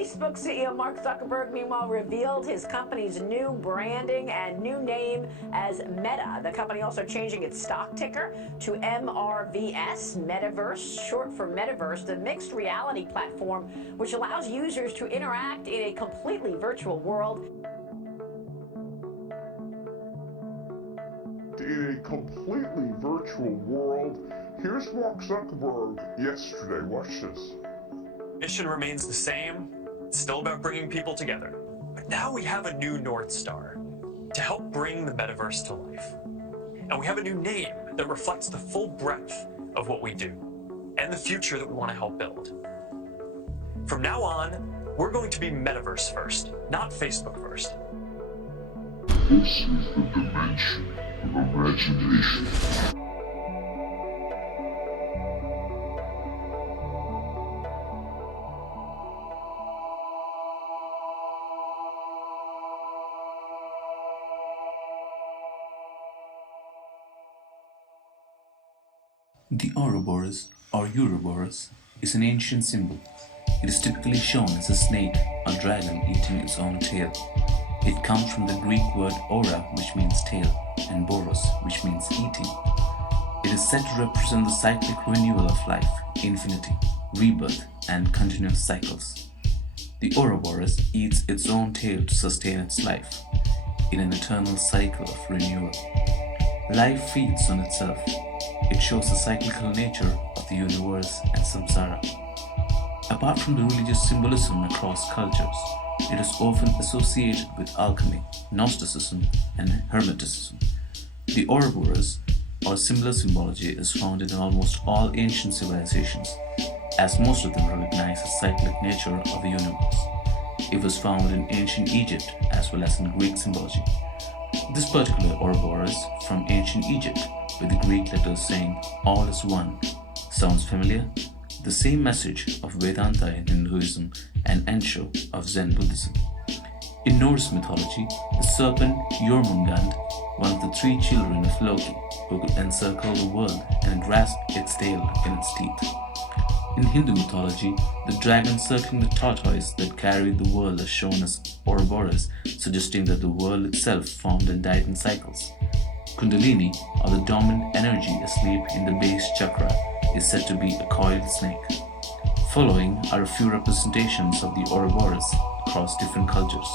Facebook CEO Mark Zuckerberg, meanwhile, revealed his company's new branding and new name as Meta. The company also changing its stock ticker to MRVS, Metaverse, short for Metaverse, the mixed reality platform which allows users to interact in a completely virtual world. In a completely virtual world. Here's Mark Zuckerberg yesterday. Watch this. Mission remains the same, still about bringing people together. But now we have a new North Star to help bring the metaverse to life. And we have a new name that reflects the full breadth of what we do and the future that we want to help build. From now on, we're going to be metaverse first, not Facebook first. This is the dimension of imagination. The Ouroboros, or Ouroboros, is an ancient symbol. It is typically shown as a snake or dragon eating its own tail. It comes from the Greek word aura, which means tail, and boros, which means eating. It is said to represent the cyclic renewal of life, infinity, rebirth, and continuous cycles. The Ouroboros eats its own tail to sustain its life, in an eternal cycle of renewal. Life feeds on itself. It shows the cyclical nature of the universe and samsara. Apart from the religious symbolism across cultures, it is often associated with alchemy, Gnosticism, and Hermeticism. The Ouroboros, or similar symbology, is found in almost all ancient civilizations, as most of them recognize the cyclic nature of the universe. It was found in ancient Egypt as well as in Greek symbology. This particular Ouroboros from ancient Egypt, with the Greek letters saying all is one, sounds familiar? The same message of Vedanta in Hinduism and Ensho of Zen Buddhism. In Norse mythology, the serpent Jormungand, one of the three children of Loki, who could encircle the world and grasp its tail in its teeth. In Hindu mythology, the dragon circling the tortoise that carried the world is shown as Ouroboros, suggesting that the world itself formed and died in cycles. Kundalini, or the dominant energy asleep in the base chakra, is said to be a coiled snake. Following are a few representations of the Ouroboros across different cultures.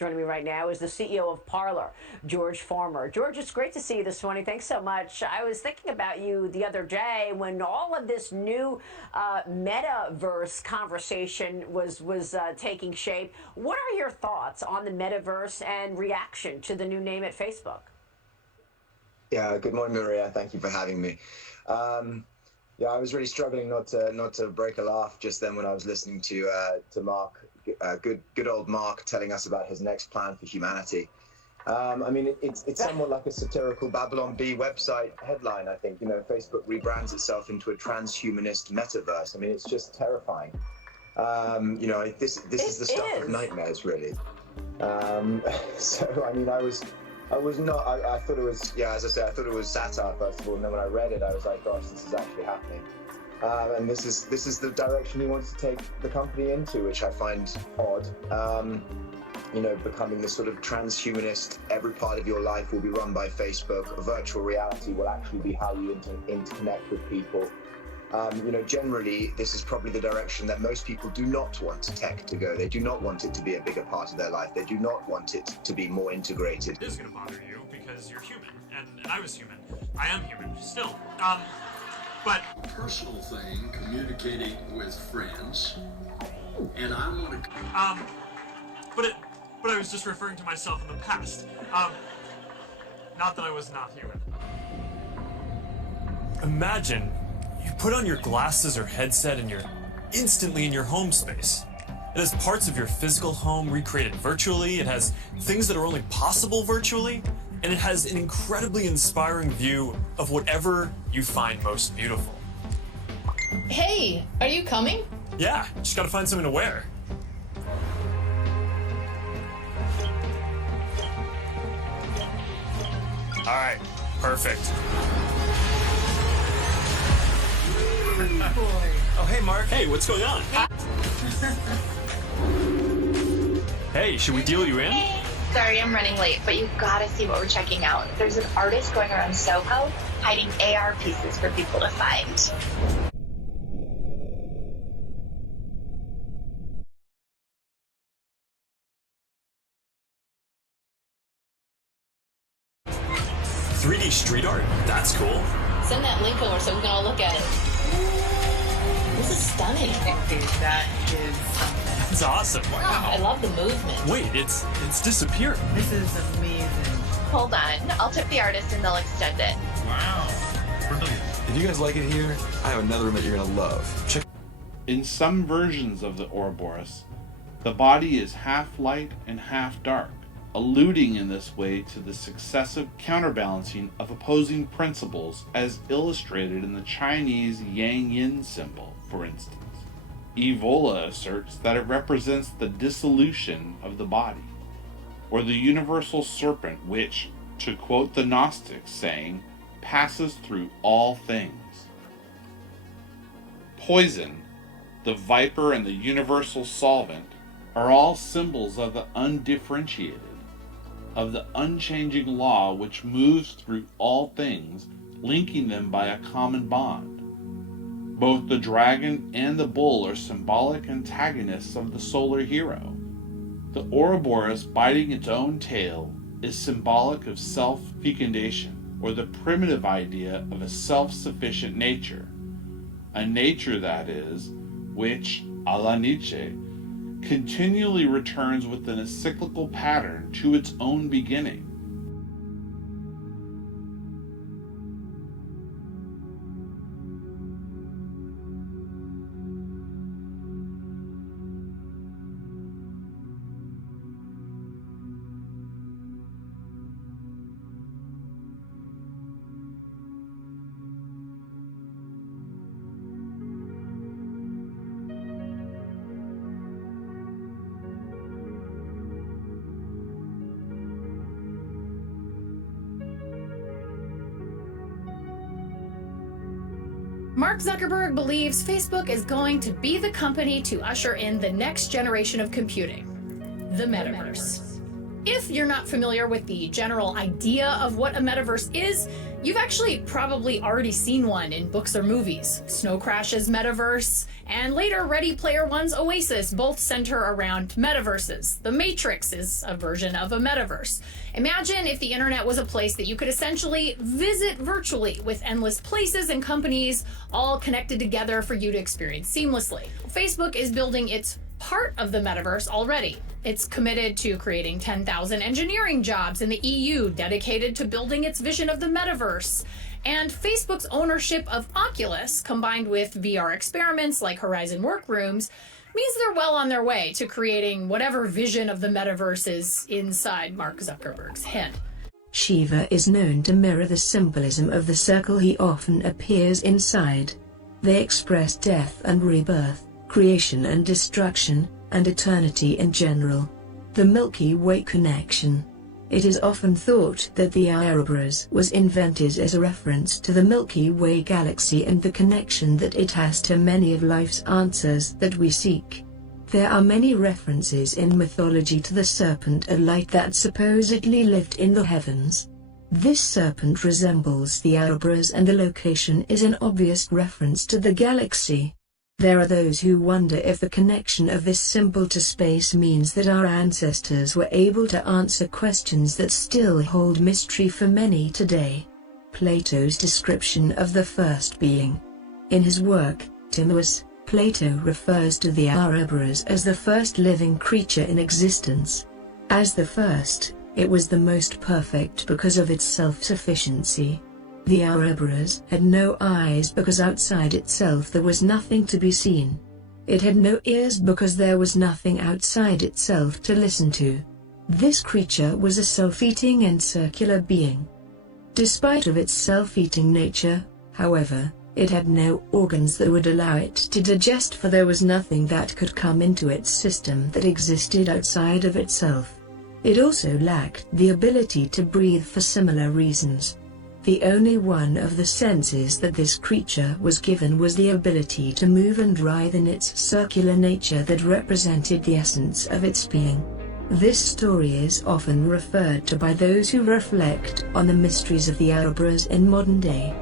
Joining me right now is the CEO of Parler, George Farmer. George, it's great to see you this morning. Thanks so much. I was thinking about you the other day when all of this new metaverse conversation was taking shape. What are your thoughts on the metaverse and reaction to the new name at Facebook? Yeah, good morning, Maria. Thank you for having me. Yeah, I was really struggling not to break a laugh just then when I was listening to Mark. Good old Mark telling us about his next plan for humanity. I mean, it's somewhat like a satirical Babylon Bee website headline, I think. You know, Facebook rebrands itself into a transhumanist metaverse. I mean, it's just terrifying. You know, this is the stuff of nightmares, really. So, I mean, I thought it was, yeah, as I said, I thought it was satire, first of all, and then when I read it, I was like, gosh, this is actually happening. And this is the direction he wants to take the company into, which I find odd. You know, becoming this sort of transhumanist, every part of your life will be run by Facebook. Virtual reality will actually be how you interconnect with people. You know, generally, this is probably the direction that most people do not want tech to go. They do not want it to be a bigger part of their life. They do not want it to be more integrated. It is going to bother you because you're human, and I was human. I am human, still. But personal thing, communicating with friends, and I want to. But I was just referring to myself in the past. Not that I was not human. Imagine you put on your glasses or headset and you're instantly in your home space. It has parts of your physical home recreated virtually, it has things that are only possible virtually, and it has an incredibly inspiring view of whatever you find most beautiful. Hey, are you coming? Yeah, just gotta find something to wear. All right, perfect. Oh, hey, Mark. Hey, what's going on? Hey, should we deal you in? Sorry, I'm running late, but you've got to see what we're checking out. There's an artist going around Soho hiding AR pieces for people to find. $3D street art? That's cool. Send that link over so we can all look at it. This is stunning. That is... It's awesome. Wow. I love the movement. Wait, it's disappeared. This is amazing. Hold on, I'll tip the artist and they'll extend it. Wow. Brilliant. If you guys like it here, I have another room that you're gonna love. Check. In some versions of the Ouroboros, the body is half light and half dark, alluding in this way to the successive counterbalancing of opposing principles as illustrated in the Chinese Yang-Yin symbol, for instance. Evola asserts that it represents the dissolution of the body, or the universal serpent which, to quote the Gnostics, saying, passes through all things. Poison, the viper, and the universal solvent are all symbols of the undifferentiated, of the unchanging law which moves through all things, linking them by a common bond. Both the dragon and the bull are symbolic antagonists of the solar hero. The Ouroboros biting its own tail is symbolic of self-fecundation, or the primitive idea of a self-sufficient nature. A nature, that is, which, a la Nietzsche, continually returns within a cyclical pattern to its own beginning. Mark Zuckerberg believes Facebook is going to be the company to usher in the next generation of computing, the metaverse. If you're not familiar with the general idea of what a metaverse is, you've actually probably already seen one in books or movies. Snow Crash's metaverse, and later Ready Player One's Oasis both center around metaverses. The Matrix is a version of a metaverse. Imagine if the internet was a place that you could essentially visit virtually, with endless places and companies all connected together for you to experience seamlessly. Facebook is building its part of the metaverse already. It's committed to creating 10,000 engineering jobs in the EU dedicated to building its vision of the metaverse. And Facebook's ownership of Oculus, combined with VR experiments like Horizon Workrooms, means they're well on their way to creating whatever vision of the metaverse is inside Mark Zuckerberg's head. Shiva is known to mirror the symbolism of the circle he often appears inside. They express death and rebirth, creation and destruction, and eternity in general. The Milky Way connection. It is often thought that the Ouroboros was invented as a reference to the Milky Way galaxy and the connection that it has to many of life's answers that we seek. There are many references in mythology to the serpent of light that supposedly lived in the heavens. This serpent resembles the Ouroboros, and the location is an obvious reference to the galaxy. There are those who wonder if the connection of this symbol to space means that our ancestors were able to answer questions that still hold mystery for many today. Plato's description of the first being. In his work, Timaeus, Plato refers to the Ouroboros as the first living creature in existence. As the first, it was the most perfect because of its self-sufficiency. The Ouroboros had no eyes because outside itself there was nothing to be seen. It had no ears because there was nothing outside itself to listen to. This creature was a self-eating and circular being. Despite of its self-eating nature, however, it had no organs that would allow it to digest, for there was nothing that could come into its system that existed outside of itself. It also lacked the ability to breathe for similar reasons. The only one of the senses that this creature was given was the ability to move and writhe in its circular nature that represented the essence of its being. This story is often referred to by those who reflect on the mysteries of the Ouroboros in modern day.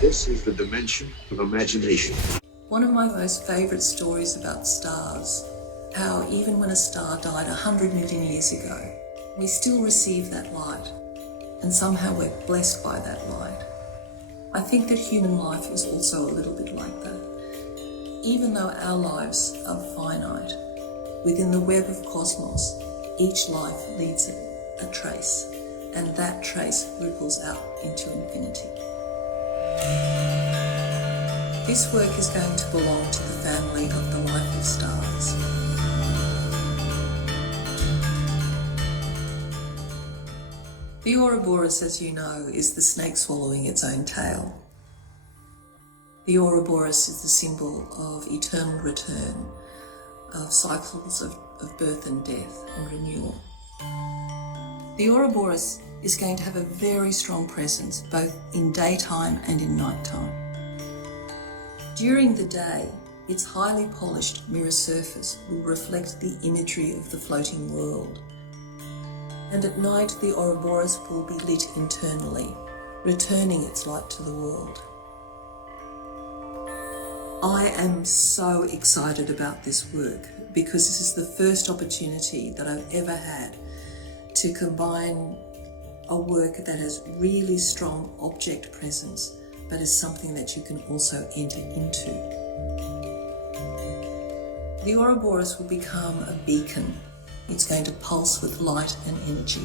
This is the dimension of imagination. One of my most favourite stories about stars, how even when a star died 100 million years ago, we still receive that light, and somehow we're blessed by that light. I think that human life is also a little bit like that. Even though our lives are finite, within the web of cosmos, each life leaves a trace, and that trace ripples out into infinity. This work is going to belong to the family of the life of stars. The Ouroboros, as you know, is the snake swallowing its own tail. The Ouroboros is the symbol of eternal return, of cycles of birth and death and renewal. The Ouroboros is going to have a very strong presence both in daytime and in nighttime. During the day, its highly polished mirror surface will reflect the imagery of the floating world. And at night, the Ouroboros will be lit internally, returning its light to the world. I am so excited about this work because this is the first opportunity that I've ever had to combine a work that has really strong object presence, but is something that you can also enter into. The Ouroboros will become a beacon. It's going to pulse with light and energy.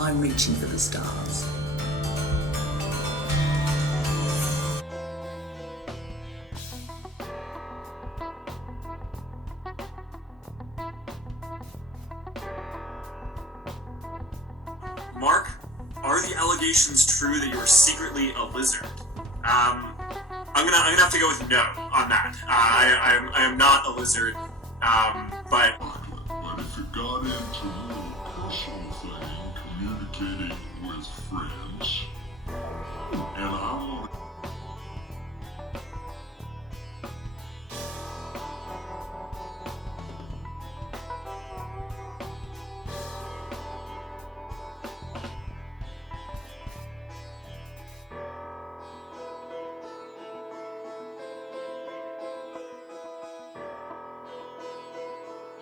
I'm reaching for the stars. Mark, are the allegations true that you're secretly a lizard? I'm gonna have to go with no on that. I am not a lizard, but